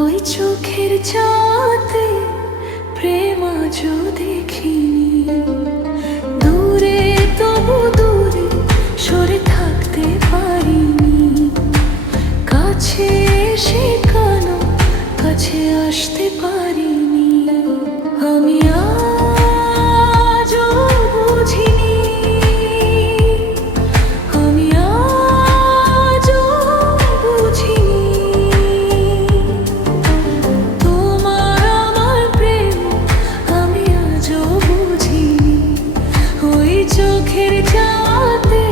ওই চোখের চাঁদে প্রেম আজও দেখিনি। দূরে তবু দূরে সরে থাকতে পারিনি। কাছে এসে কেন কাছে আসতে পারিনি। আমি আজও বুঝিনি, আমি আজও বুঝিনি। তোমার আমার প্রেম আমি আজও বুঝিনি। ওই চোখের চাঁদে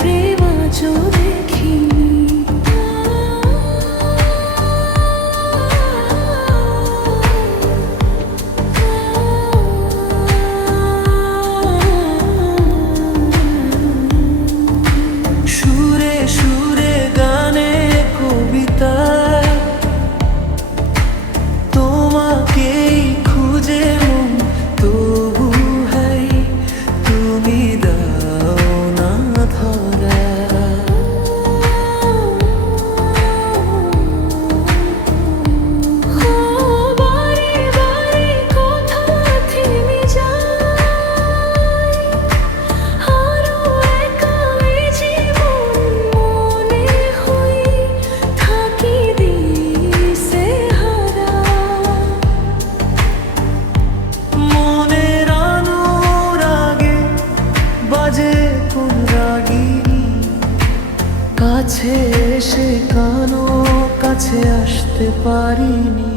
প্রেম আজও দেখিনি। সুরে সুরে গানে কবিতায় তোমাকেই খুঁজে মন তবু হাই তুমি দাও না ধরা। বারে বারে কথা থেমে যায়, আরো একা এই জীবন মনে হই থাকি দিশেহারা। মনের অনুরাগে বাজে কোন রাগিনী, কাছে এসে কানো কাছে আসতে পারিনি।